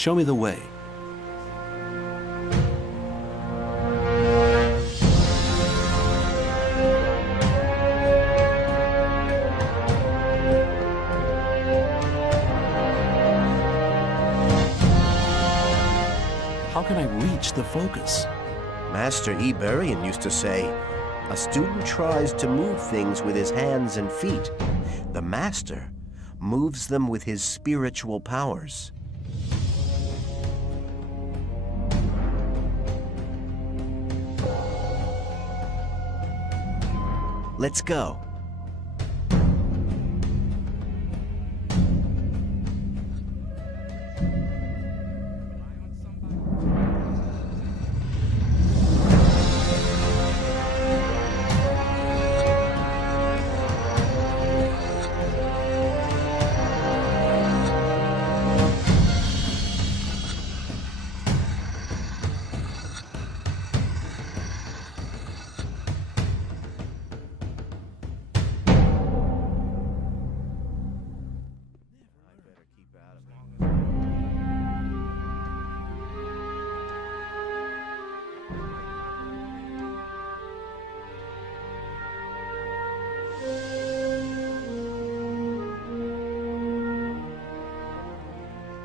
Show me the way. How can I reach the focus? Master E. Burian used to say, a student tries to move things with his hands and feet. The master moves them with his spiritual powers. Let's go.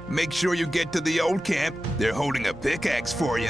Make sure you get to the old camp. They're holding a pickaxe for you.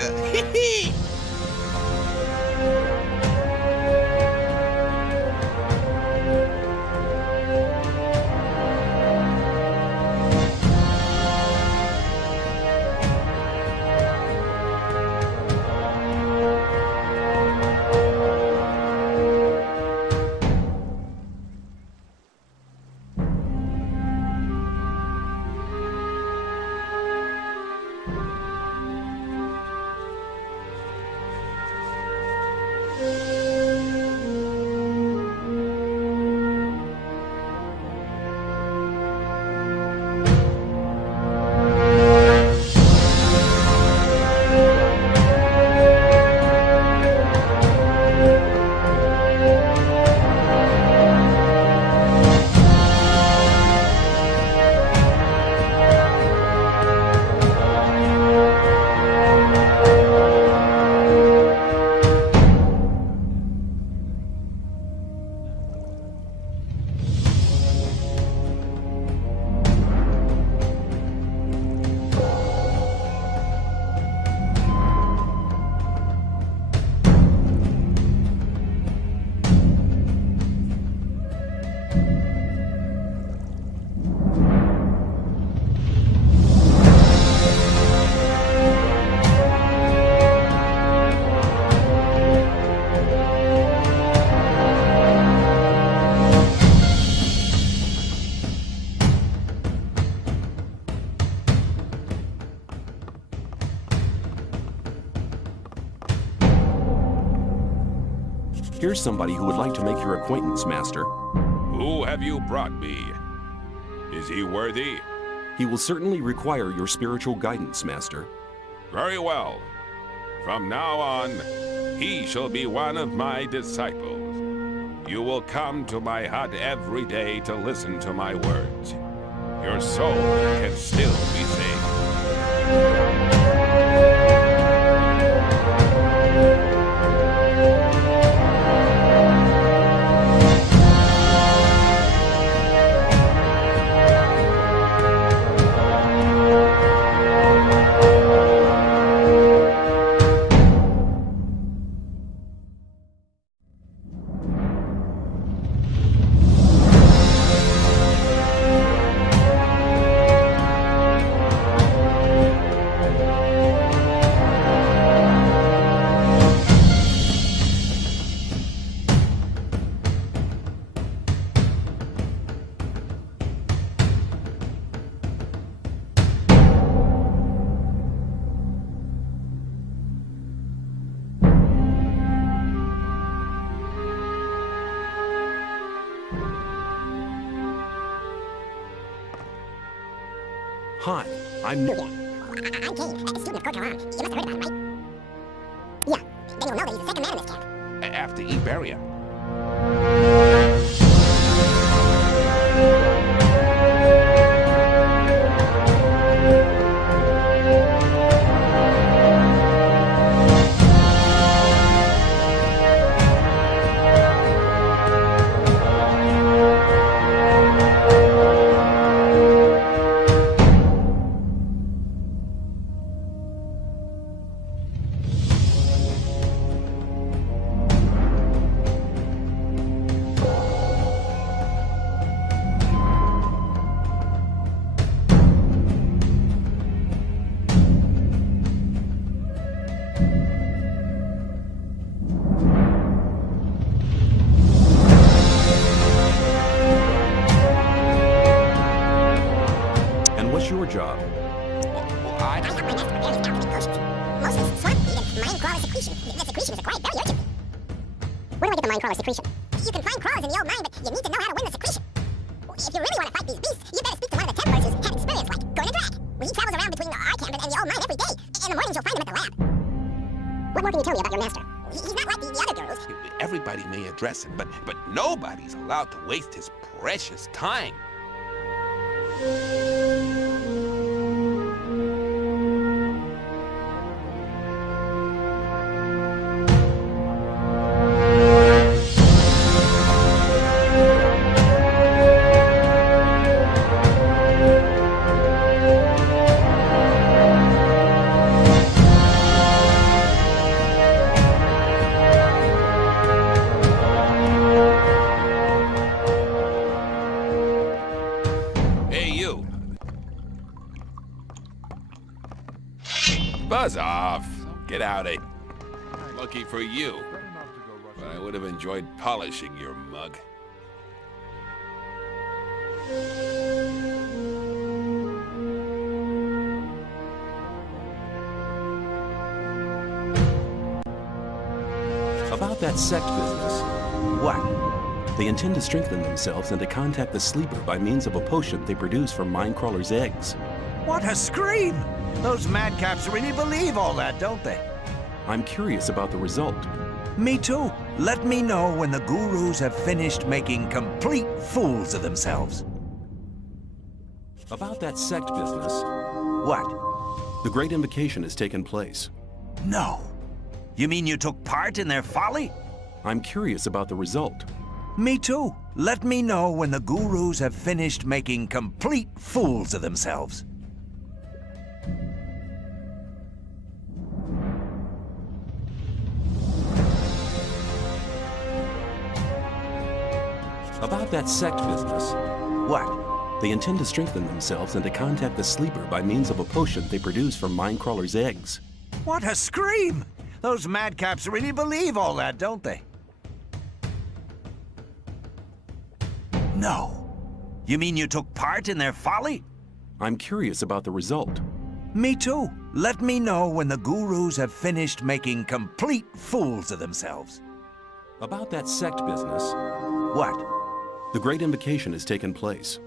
Here's somebody who would like to make your acquaintance, Master. Who have you brought me? Is he worthy? He will certainly require your spiritual guidance, Master. Very well. From now on, he shall be one of my disciples. You will come to my hut every day to listen to my words. Your soul can still be saved. Hi, I'm... I'm Kane, a student of Kotaran. You must have heard about him, right? Yeah, then you'll know that he's the second man in this camp. After Iberia. What's your job? I help my master prepare his alchemy potions. Mostly swamp feed and mind crawler secretion. The secretion is acquired very urgently. Where do I get the mind crawler secretion? You can find crawlers in the old mine, but you need to know how to win the secretion. If you really want to fight these beasts, you better speak to one of the Templars who's had experience like Gordon Drake. He travels around between our camp and the old mine every day. In the mornings you'll find him at the lab. What more can you tell me about your master? He's not like the other gurus. Everybody may address him, but nobody's allowed to waste his precious time. Buzz off. Get out of here. Lucky for you. But I would have enjoyed polishing your mug. About that sect business. What? They intend to strengthen themselves and to contact the sleeper by means of a potion they produce from Mindcrawler's eggs. What a scream! Those madcaps really believe all that, don't they? I'm curious about the result. Me too. Let me know when the gurus have finished making complete fools of themselves. About that sect business. What? The Great Invocation has taken place. No. You mean you took part in their folly? I'm curious about the result. Me too. Let me know when the gurus have finished making complete fools of themselves. About that sect business. What? They intend to strengthen themselves and to contact the sleeper by means of a potion they produce from Mindcrawler's eggs. What a scream! Those madcaps really believe all that, don't they? No. You mean you took part in their folly? I'm curious about the result. Me too. Let me know when the gurus have finished making complete fools of themselves. About that sect business, What? the Great Invocation has taken place.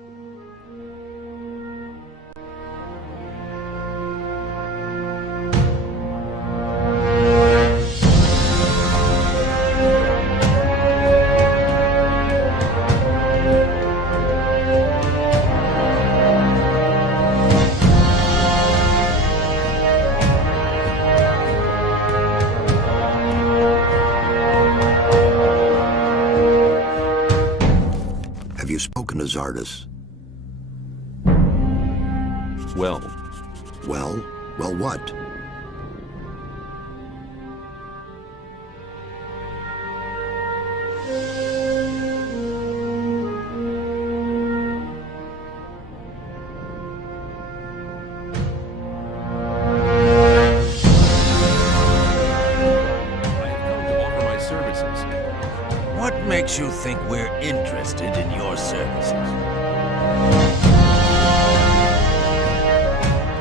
Have you spoken to Zardus? Well, Well, well what? I have come to offer my services. What makes you think we're interested in your services?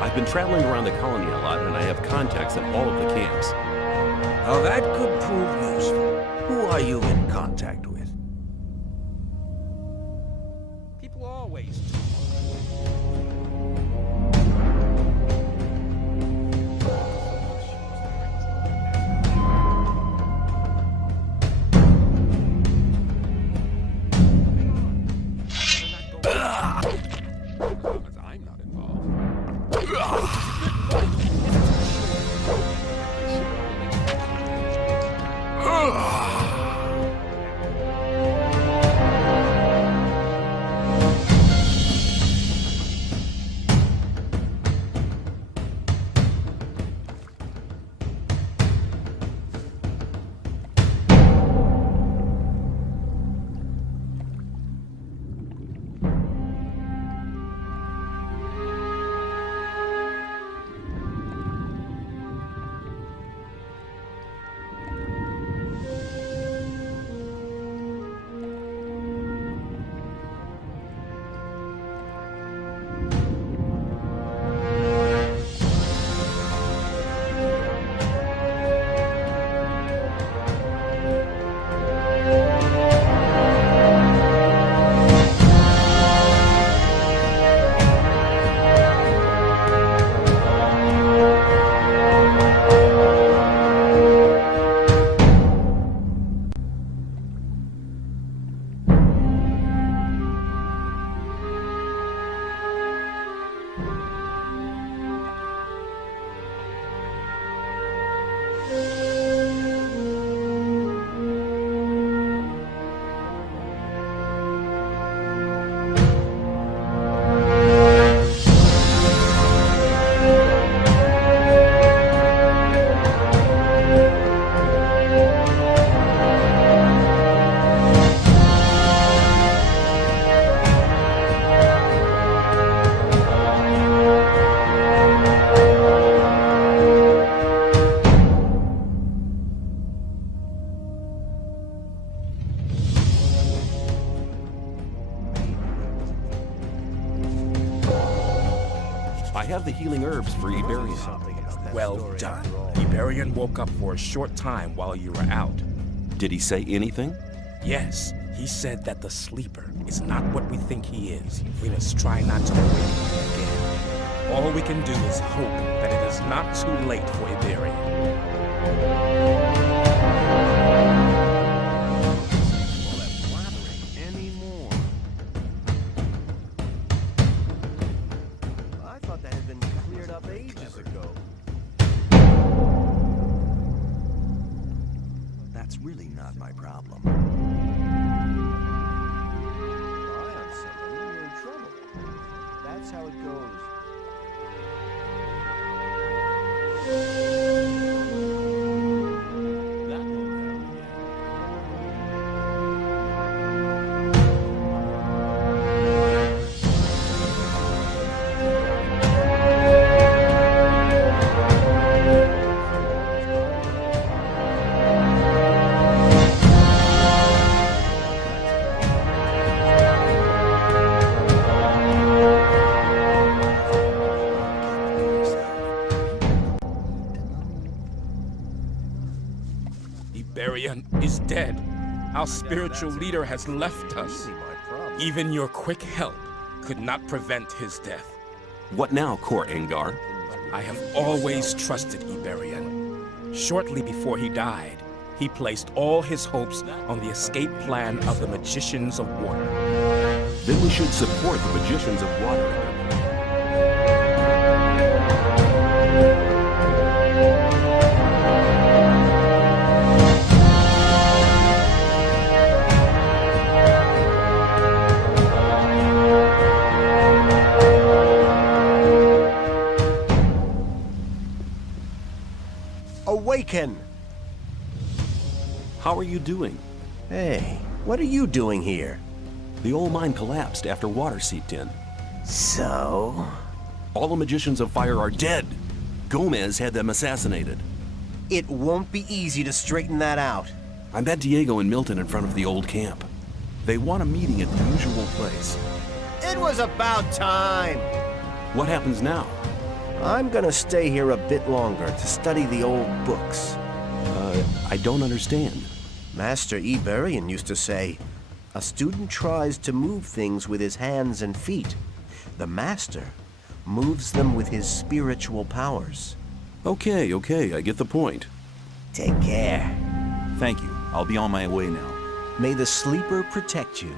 I've been traveling around the colony a lot, and I have contacts at all of the camps. Now that could prove useful. Who are you in contact with? People always as long as I'm not involved. I have the healing herbs for Iberian. Well done. Iberian woke up for a short time while you were out. Did he say anything? Yes, he said that the sleeper is not what we think he is. We must try not to awaken him again. All we can do is hope that it is not too late for Iberian. Anymore. I thought that had been cleared up ages ago. That's really not my problem. Rely on something, you're in trouble. That's how it goes. That won't happen again. Iberian is dead. Our spiritual leader has left us. Even your quick help could not prevent his death. What now, Kor Angar? I have always trusted Iberian. Shortly before he died, he placed all his hopes on the escape plan of the Magicians of Water. Then we should support the Magicians of Water. Awaken! How are you doing? Hey, what are you doing here? The old mine collapsed after water seeped in. So? All the Magicians of Fire are dead. Gomez had them assassinated. It won't be easy to straighten that out. I met Diego and Milton in front of the old camp. They want a meeting at the usual place. It was about time! What happens now? I'm gonna stay here a bit longer to study the old books. I don't understand. Master Iberian used to say, a student tries to move things with his hands and feet. The master moves them with his spiritual powers. Okay, I get the point. Take care. Thank you. I'll be on my way now. May the sleeper protect you.